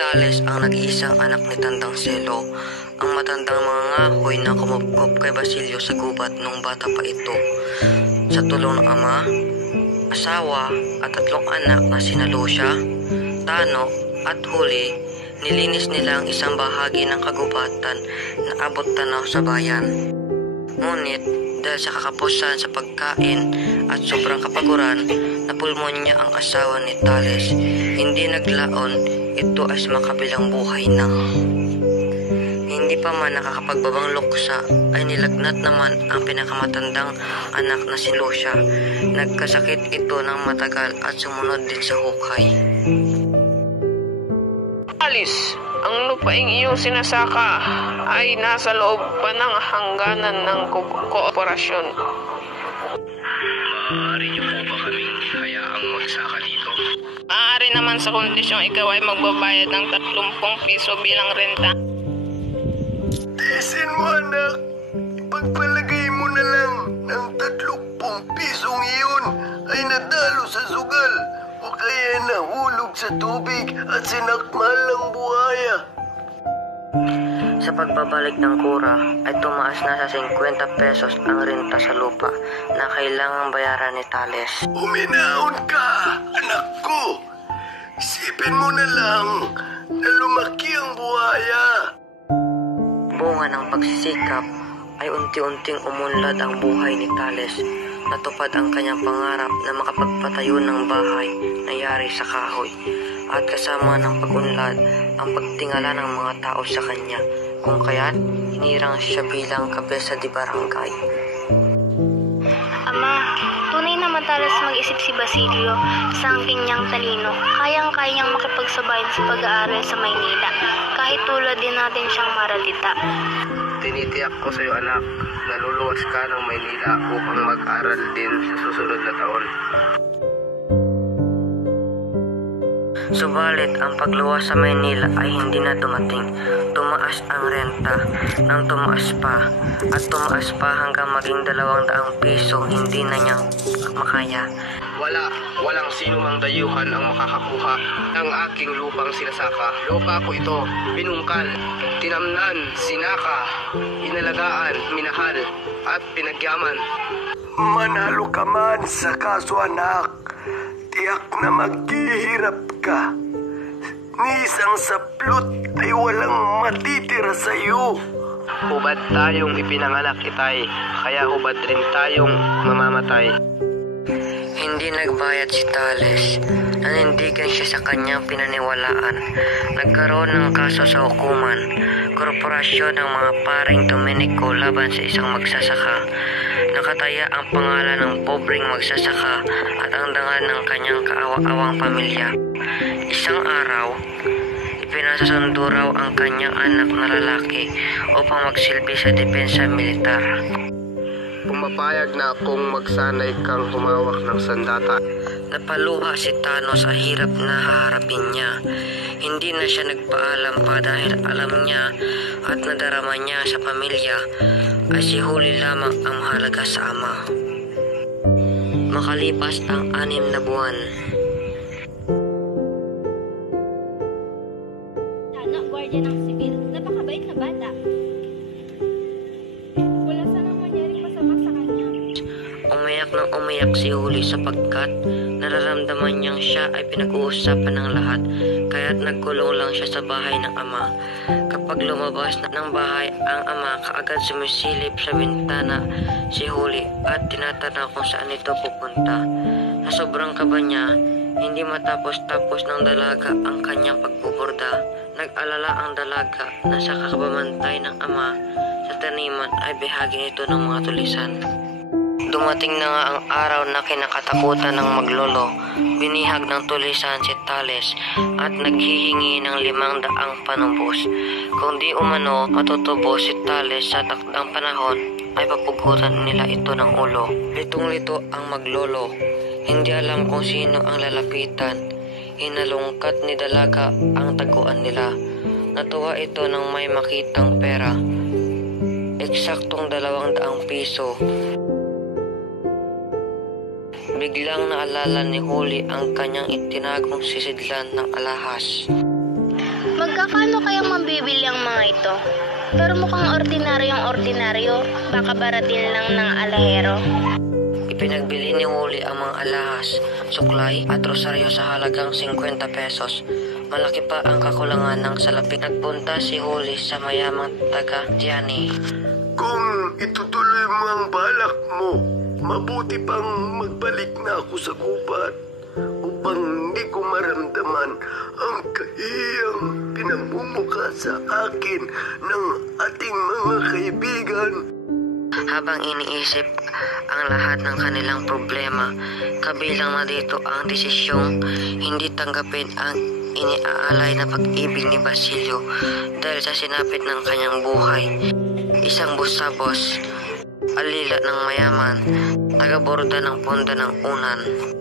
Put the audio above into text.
Tales ang nag-iisang anak ni Tandang Selo, ang matandang mga ngahoy na kumupkop kay Basilio sa gubat nung bata pa ito. Sa tulong ng ama, asawa at 3 anak na sina Lucia, Tano at Huli, nilinis nila ang isang bahagi ng kagubatan na abot tanaw sa bayan. Ngunit dahil sa kakapusan sa pagkain at sobrang kapaguran, napulmonya ang asawa ni Tales. Hindi naglaon, ito ay sa makabilang buhay na. Hindi pa man nakakapagbabang luksa ay nilagnat naman ang pinakamatandang anak na si Lucia. Nagkasakit ito ng matagal at sumunod din sa hukay. Alis, ang lupaing iyong sinasaka ay nasa loob pa ng hangganan ng kooperasyon. Maaari niyo po ba kaming hayaang magsaka dito? Maaari naman sa kondisyong ikaw ay magbabayad ng 30 piso bilang renta. Tiisin mo, anak. Ipagpalagay mo na lang ng 30 pisong iyon ay nadalo sa sugal o kaya nahulog sa tubig at sinakmal ng buhaya. Sa pagbabalik ng kura ay tumaas na sa 50 pesos ang renta sa lupa na kailangang bayaran ni Tales. Uminaon ka, anak ko. Isipin mo na lang na lumaki ang buhaya. Bunga ng pagsisikap ay unti-unting umunlad ang buhay ni Tales. Natupad ang kanyang pangarap na makapagpatayo ng bahay na yari sa kahoy, at kasama ng pag-unlad ang pagtingala ng mga tao sa kanya, kung kaya't hinirang siya bilang kabesa di barangay. Ama, tunay naman Tales mag-isip si Basilio sa ang kanyang talino. Kayang-kayang makipagsabayan sa pag-aaral sa Maynila, kahit tulad din natin siyang maralita. Tinitiyak ko sa iyo, anak, na luluwas ka ng Maynila upang mag-aral din sa susunod na taon. Subalit ang pagluwas sa Maynila ay hindi na dumating. Tumaas ang renta nang tumaas pa at tumaas pa hanggang maging 200 piso. Hindi na niya makaya. Walang sino mang dayuhan ang makakakuha ng aking lupang sinasaka. Lupa ko ito, binungkal, tinamnan, sinaka, inalagaan, minahal, at pinagyaman. Manalo ka man sa kaso, anak. Tiyak na maghihirap ka. Ni isang saplot ay walang matitira sa iyo. Hubad tayong ipinanganak, itay, kaya hubad rin tayong mamamatay. Hindi nagbayad si Tales. Nanindigan siya sa kanyang pinaniwalaan. Nagkaroon ng kaso sa hukuman, korporasyon ng mga paring Dominico laban sa isang magsasaka. Nakataya ang pangalan ng pobreng magsasaka at ang dangal ng kanyang kaawa-awang pamilya. Isang araw, ipinasasundo raw ang kanyang anak na lalaki upang magsilbi sa depensa militar. Pumapayag na akong magsanay kang humawak ng sandata. Napaluha si Tano sa hirap na haharapin niya. Hindi na siya nagpaalam pa dahil alam niya at nadarama niya sa pamilya ay si Huli lamang ang mahalaga sa ama. Makalipas ang 6 na buwan. Tano, gwardiya ng sibil. Napakabait na bata. Wala sanang manyari masama sa kanya. Umiyak ng umiyak si Huli sapagkat nararamdaman niyang siya ay pinag-uusapan ng lahat, kaya't nagkulong lang siya sa bahay ng ama. Kapag lumabas ng bahay ang ama, kaagad sumisilip sa bintana si Huli at tinatanong kung saan ito pupunta. Sa sobrang kaba niya, hindi matapos-tapos ng dalaga ang kanyang pagbuborda. Nag-alala ang dalaga na sa kakabamantay ng ama sa taniman ay bahagi nito ng mga tulisan. Dumating na nga ang araw na kinakatakutan ng maglolo. Binihag ng tulisan si Tales at naghihingi ng 500 panumbos. Kung di umano matutubo si Tales sa takdang panahon, ay papugutan nila ito ng ulo. Litong-lito ang maglolo. Hindi alam kung sino ang lalapitan. Hinalungkat ni dalaga ang taguan nila. Natuwa ito nang may makitang pera. Eksaktong 200 piso. Biglang naalala ni Huli ang kanyang itinagong sisidlan ng alahas. Kakano kayang mabibili ang mga ito? Pero mukhang ordinaryong-ordinaryo, baka baratin lang ng alahero. Ipinagbili ni Huli ang mga alahas, suklay at rosaryo sa halagang 50 pesos. Malaki pa ang kakulangan ng salapi. Nagpunta si Huli sa mayamang taga Tiani. Kung itutuloy mo ang balak mo, mabuti pang magbalik na ako sa gubat upang hindi ko maramdaman ang kahiyang pinamumuka sa akin ng ating mga kaibigan. Habang iniisip ang lahat ng kanilang problema, kabilang na dito ang desisyong hindi tanggapin ang iniaalay na pag-ibig ni Basilio dahil sa sinapit ng kanyang buhay. Isang busabos, alila ng mayaman, taga-borda ng ponda ng unan.